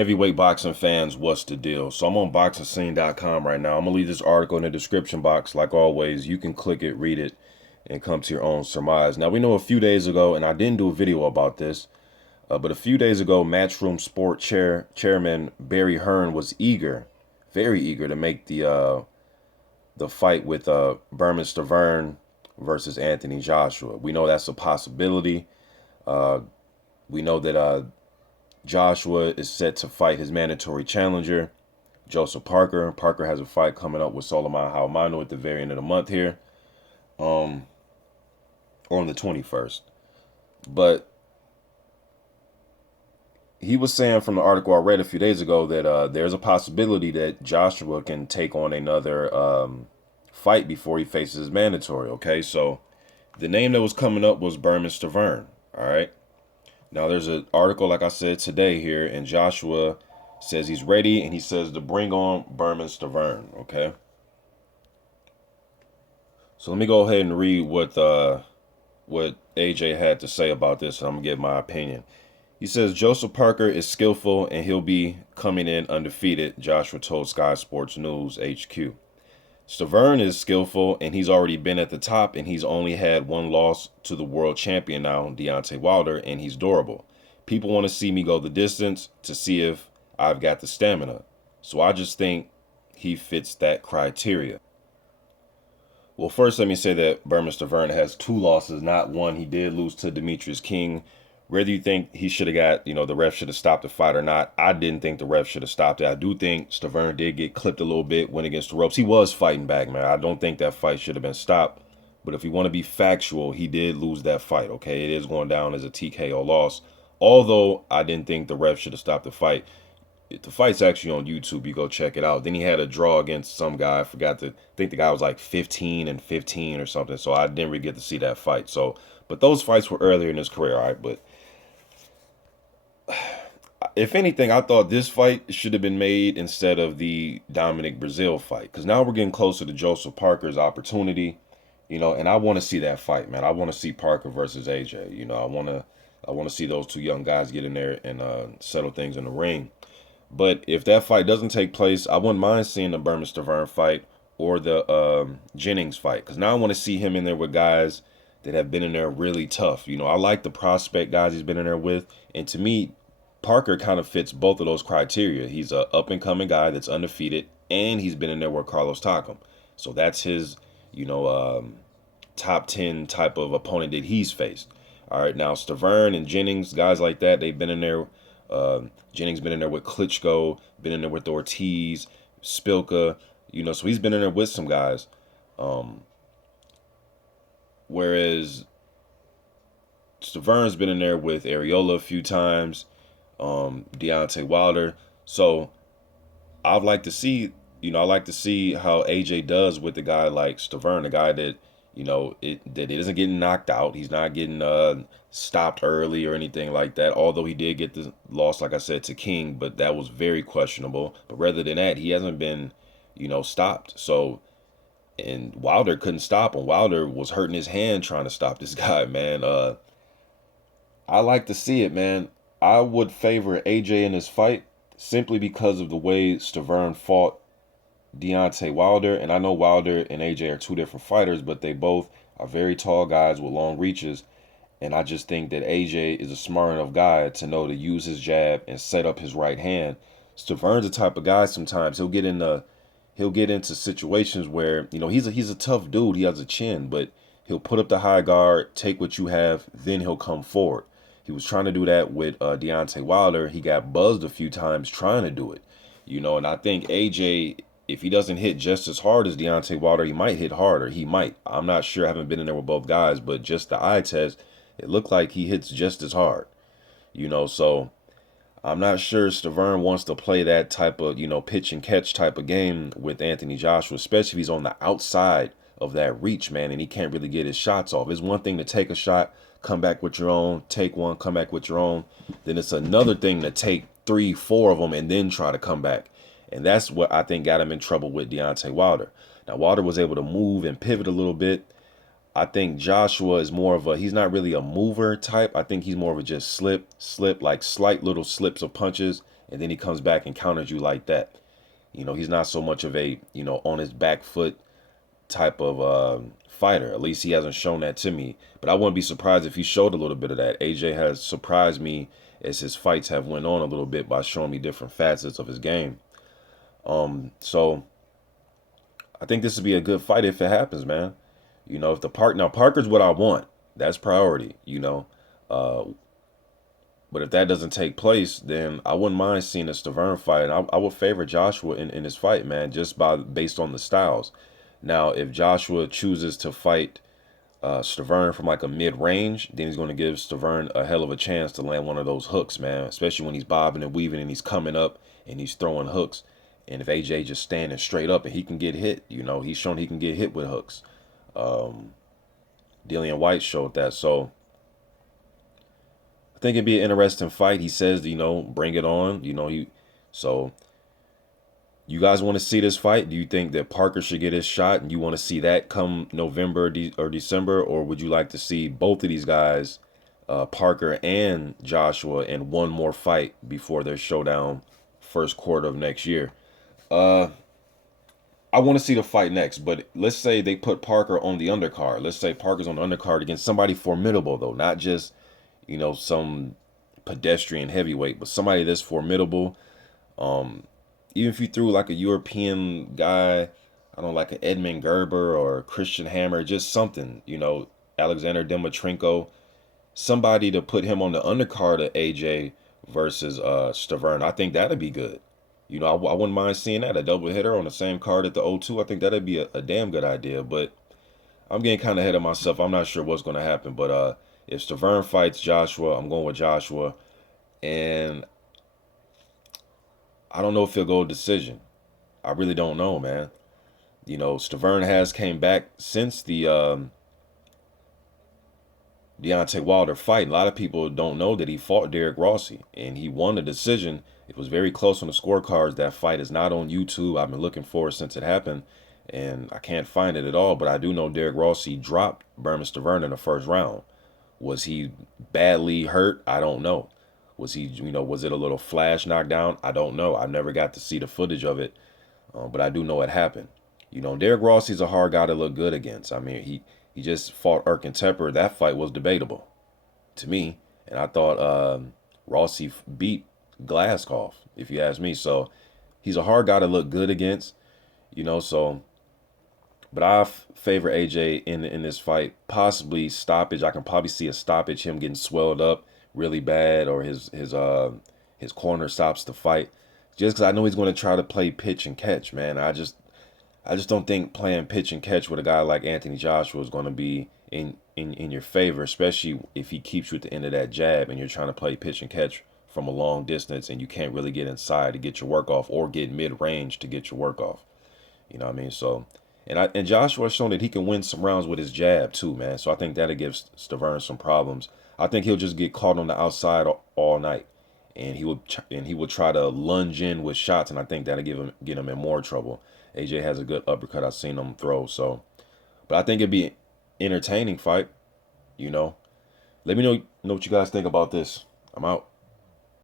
Heavyweight boxing fans, what's the deal? So I'm on boxingscene.com right now. I'm gonna leave this article in the description box. Like always, you can click it, read it, and come to your own surmise. Now we know a few days ago, and I didn't do a video about this, but a few days ago, Matchroom Sport chairman Barry Hearn was eager, very eager to make the fight with Bermane Stiverne versus Anthony Joshua. We know that's a possibility. Uh, we know that Joshua is set to fight his mandatory challenger, Joseph Parker. Parker has a fight coming up with Solomon Haumano at the very end of the month here, or on the 21st. But he was saying from the article I read a few days ago that there's a possibility that Joshua can take on another fight before he faces his mandatory. Okay, so the name that was coming up was Bermane Stiverne. All right. Now there's an article, like I said, today here, and Joshua says he's ready, and he says to bring on Bermane Stiverne. Okay. So let me go ahead and read what AJ had to say about this, and I'm gonna give my opinion. He says Joseph Parker is skillful and he'll be coming in undefeated, Joshua told Sky Sports News HQ. Stiverne is skillful and he's already been at the top, and he's only had one loss to the world champion now, Deontay Wilder, and he's durable. People want to see me go the distance to see if I've got the stamina. So I just think he fits that criteria. Well, first, let me say that Bermane Stiverne has two losses, not one. He did lose to Demetrius King. Whether you think he should have got, the ref should have stopped the fight or not, I didn't think the ref should have stopped it. I do think Stiverne did get clipped a little bit, went against the ropes. He was fighting back, man. I don't think that fight should have been stopped. But if you want to be factual, he did lose that fight, okay? It is going down as a TKO loss. Although I didn't think the ref should have stopped the fight. The fight's actually on YouTube. You go check it out. Then he had a draw against some guy. I think the guy was like 15-15 or something. So I didn't really get to see that fight. So, but those fights were earlier in his career, all right? But if anything, I thought this fight should have been made instead of the Dominic Brazil fight, because now we're getting closer to Joseph Parker's opportunity, and I want to see that fight, man. I want to see Parker versus AJ. I want to see those two young guys get in there and settle things in the ring. But if that fight doesn't take place, I wouldn't mind seeing the Bermane Stiverne fight or the Jennings fight, because now I want to see him in there with guys that have been in there really tough. I like the prospect guys he's been in there with, and to me, Parker kind of fits both of those criteria. He's a up-and-coming guy that's undefeated, and he's been in there with Carlos Takam. So that's his, top 10 type of opponent that he's faced. All right, now Stiverne and Jennings, guys like that, they've been in there. Jennings been in there with Klitschko, been in there with Ortiz, Spilka, so he's been in there with some guys. Whereas Stiverne's been in there with Areola a few times, Deontay Wilder. So I'd like to see, I like to see how AJ does with a guy like Stiverne, a guy that, that isn't getting knocked out. He's not getting stopped early or anything like that. Although he did get the loss, like I said, to King, but that was very questionable. But rather than that, he hasn't been, stopped. So, and Wilder couldn't stop him. Wilder was hurting his hand trying to stop this guy, man. I like to see it, man. I would favor AJ in this fight simply because of the way Stiverne fought Deontay Wilder. And I know Wilder and AJ are two different fighters, but they both are very tall guys with long reaches. And I just think that AJ is a smart enough guy to know to use his jab and set up his right hand. Stiverne's the type of guy sometimes he'll get into situations where, he's a tough dude. He has a chin, but he'll put up the high guard, take what you have, then he'll come forward. He was trying to do that with Deontay Wilder. He got buzzed a few times trying to do it, and I think AJ, if he doesn't hit just as hard as Deontay Wilder, he might hit harder. He might. I'm not sure. I haven't been in there with both guys, but just the eye test, it looked like he hits just as hard, so I'm not sure Stiverne wants to play that type of, pitch and catch type of game with Anthony Joshua, especially if he's on the outside of that reach, man, and he can't really get his shots off. It's one thing to take a shot, come back with your own, take one, come back with your own. Then it's another thing to take 3, 4 of them and then try to come back. And that's what I think got him in trouble with Deontay Wilder. Now, Wilder was able to move and pivot a little bit. I think Joshua is more of he's not really a mover type. I think he's more of a just slip, like slight little slips of punches, and then he comes back and counters you like that. He's not so much of a, on his back foot type of fighter. At least he hasn't shown that to me. But I wouldn't be surprised if he showed a little bit of that. AJ has surprised me as his fights have went on a little bit by showing me different facets of his game. So I think this would be a good fight if it happens, man. If the Parker's what I want. That's priority. Uh, but if that doesn't take place, then I wouldn't mind seeing a Stiverne fight. And I would favor Joshua in this fight, man, just based on the styles. Now, if Joshua chooses to fight Stiverne from like a mid-range, then he's going to give Stiverne a hell of a chance to land one of those hooks, man. Especially when he's bobbing and weaving and he's coming up and he's throwing hooks. And if AJ just standing straight up and he can get hit, he's shown he can get hit with hooks. Dillian White showed that. So I think it'd be an interesting fight. He says, bring it on. So you guys want to see this fight? Do you think that Parker should get his shot and you want to see that come November or December? Or would you like to see both of these guys, Parker and Joshua, in one more fight before their showdown first quarter of next year? I want to see the fight next, but let's say they put Parker on the undercard. Let's say Parker's on the undercard against somebody formidable, though, not just, some pedestrian heavyweight, but somebody that's formidable. Even if you threw like a European guy, I don't know, like an Edmund Gerber or Christian Hammer, just something, Alexander Demetrenko, somebody to put him on the undercard of AJ versus Stiverne. I think that'd be good. I wouldn't mind seeing that, a double hitter on the same card at the O2. I think that'd be a damn good idea, but I'm getting kind of ahead of myself. I'm not sure what's going to happen, but if Stiverne fights Joshua, I'm going with Joshua, and I don't know if he'll go decision. I really don't know, man. Stiverne has came back since the Deontay Wilder fight. A lot of people don't know that he fought Derek Rossi, and he won the decision. It was very close on the scorecards. That fight is not on YouTube. I've been looking for it since it happened, and I can't find it at all. But I do know Derek Rossi dropped Bermane Stiverne in the first round. Was he badly hurt? I don't know. Was he, was it a little flash knockdown? I don't know. I never got to see the footage of it, but I do know it happened. Derek Rossi's a hard guy to look good against. I mean, he just fought Erkin Tepper. That fight was debatable to me, and I thought Rossi beat Glaskov, if you ask me. So he's a hard guy to look good against, So, but I favor AJ in this fight. Possibly stoppage. I can probably see a stoppage, him getting swelled up really bad, or his corner stops the fight. Just because I know he's going to try to play pitch and catch, man. I just don't think playing pitch and catch with a guy like Anthony Joshua is going to be in your favor, especially if he keeps you at the end of that jab and you're trying to play pitch and catch from a long distance and you can't really get inside to get your work off or get mid-range to get your work off. You know what I mean? So, and Joshua's shown that he can win some rounds with his jab too, man. So I think that'll give Stiverne some problems. I think he'll just get caught on the outside all night, and he will try to lunge in with shots, and I think that'll get him in more trouble. AJ has a good uppercut. I've seen him throw. So, but I think it'd be an entertaining fight. Let me know what you guys think about this. I'm out.